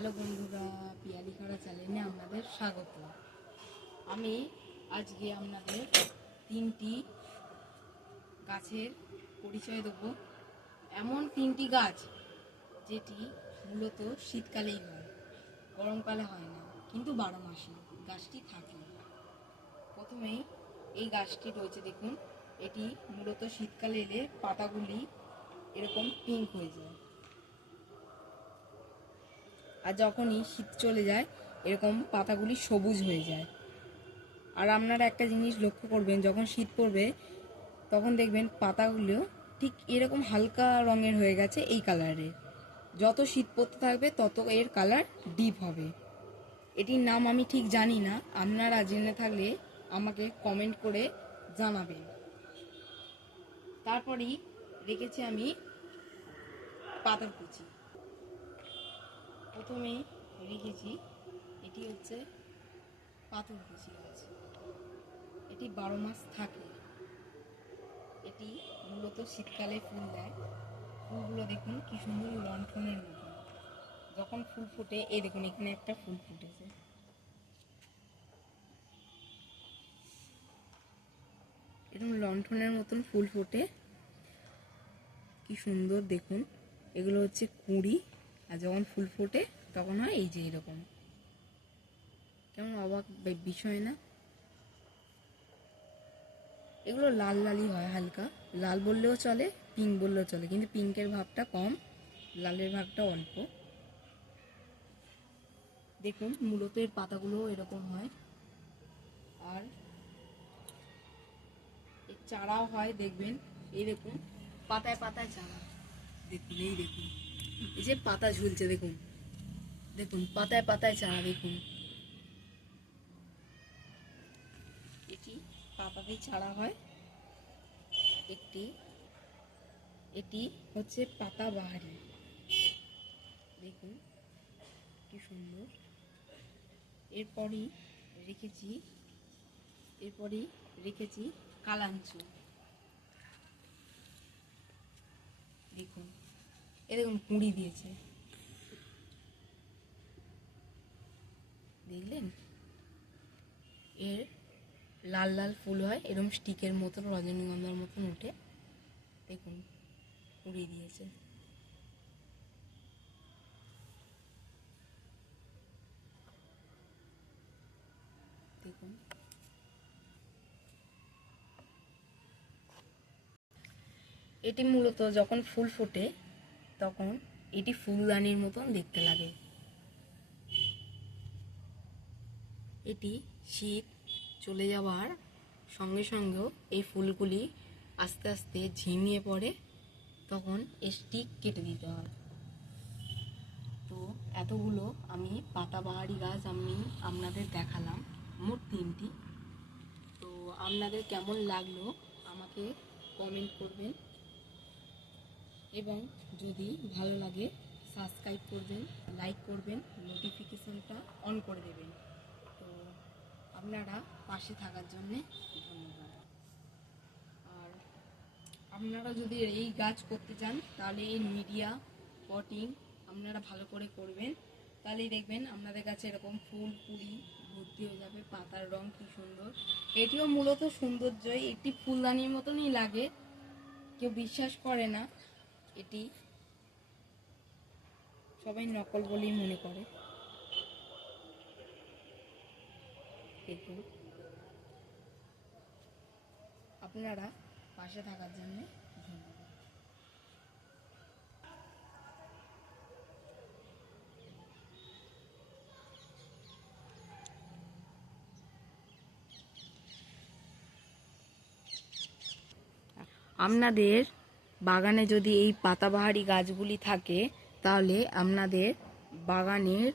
Hello বন্ধুরা, পিয়ালি খাড়া চ্যানেলে আপনাদের স্বাগত। আমি আজকে আপনাদের তিনটি গাছের পরিচয় দেবো। এমন তিনটি গাছ যেটি মূলত শীতকালেই হয়, গরমকালে হয় না, কিন্তু 12 মাসে গাছটি থাকে। প্রথমেই এই গাছটি রয়েছে, দেখুন। এটি মূলত শীতকালে এলে পাতাগুলি এরকম পিঙ্ক হয়ে যায়, আর যখনই শীত চলে যায় এরকম পাতাগুলি সবুজ হয়ে যায়। আর আপনারা একটা জিনিস লক্ষ্য করবেন, যখন শীত পড়বে তখন দেখবেন পাতাগুলো ঠিক এরকম হালকা রঙের হয়ে গেছে, এই কালারের। যত শীত পড়তে থাকবে তত এর কালার ডিপ হবে। এটির নাম আমি ঠিক জানি না, আপনারা জেনে থাকলে আমাকে কমেন্ট করে জানাবেন। তারপরেই রেখেছি আমি পাতার কুচি। প্রথমে রেখেছি, এটি হচ্ছে পাথরকুচি গাছ। এটি 12 মাস থাকে। এটি মূলত শীতকালে ফুল দেয়। ফুলগুলো দেখুন কি সুন্দর লণ্ঠনের মতো। যখন ফুল ফুটে, এই দেখুন এখানে একটা ফুল ফুটেছে, এরকম লণ্ঠনের মতন ফুল ফোটে, কি সুন্দর দেখুন। এগুলো হচ্ছে কুঁড়ি, আর যখন ফুল ফোটে তখন হয় এই যে এরকম। কেমন অবাক বিষয় না? এগুলো লাল লালই হয়, হালকা লাল বললেও চলে, পিঙ্ক বললেও চলে, কিন্তু পিঙ্কের ভাবটা কম, লালের ভাবটা অল্প। দেখুন মূলত এর পাতাগুলো এরকম হয়, আর এর চারাও হয়, দেখবেন। এই দেখুন পাতায় পাতায় চারা, দেখুন এই দেখুন, এই যে পাতা ঝুলছে, দেখুন দেখুন পাতায় পাতায় চারা, দেখুন এটি পাতাতেই চারা হয়। একটি এটি হচ্ছে পাতাবাহারি, দেখুন কি সুন্দর। এরপরই রেখেছি কালাঞ্চু, দেখুন এ দেখুন কুঁড়ি দিয়েছে, দেখলেন? এর লাল লাল ফুল হয়, এরকম স্টিকের মতন, রজনীগন্ধার মতন উঠে, দেখুন কুঁড়ি দিয়েছে। দেখুন এটি মূলত যখন ফুল ফোটে তখন এটি ফুলদানির মতন দেখতে লাগে। এটি শীত চলে যাওয়ার সঙ্গে সঙ্গেও এই ফুলগুলি আস্তে আস্তে ঝিমিয়ে পড়ে, তখন স্টিক কেটে দিতে হয়। তো এতগুলো আমি পাতাবাহারি গাছ আমি আপনাদের দেখালাম, মোট তিনটি। তো আপনাদের কেমন লাগলো আমাকে কমেন্ট করবেন, এবং যদি ভালো লাগে সাবস্ক্রাইব করবেন, লাইক করবেন, নোটিফিকেশনটা অন করে দেবেন। তো আপনারা পাশে থাকার জন্যে ধন্যবাদ। আর আপনারা যদি এই গাছ করতে চান তাহলে এই মিডিয়া পটিং আপনারা ভালো করে করবেন, তাহলেই দেখবেন আপনাদের কাছে এরকম ফুল কুড়ি ভর্তি হয়ে যাবে। পাতার রং কি সুন্দর, এটিও মূলত সৌন্দর্যই, একটি ফুলদানির মতনই লাগে। কেউ বিশ্বাস করে না, এটি সবাই নকল বলেই মনে করে। দেখুন আপনারা পাশে থাকার জন্য ধন্যবাদ। আপনাদের বাগানে যদি এই পাতাবাহারি গাছগুলি থাকে তাহলে আপনাদের বাগানের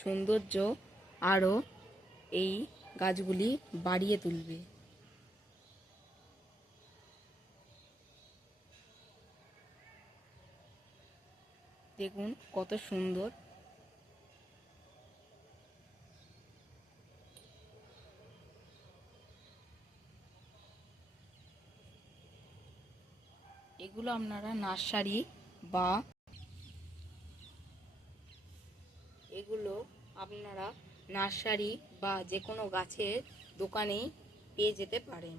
সৌন্দর্য আরও এই গাছগুলি বাড়িয়ে তুলবে। দেখুন কত সুন্দর। এগুলো আপনারা নার্সারি বা এগুলো আপনারা নার্সারি বা যে কোনো গাছের দোকানেই পেয়ে যেতে পারেন।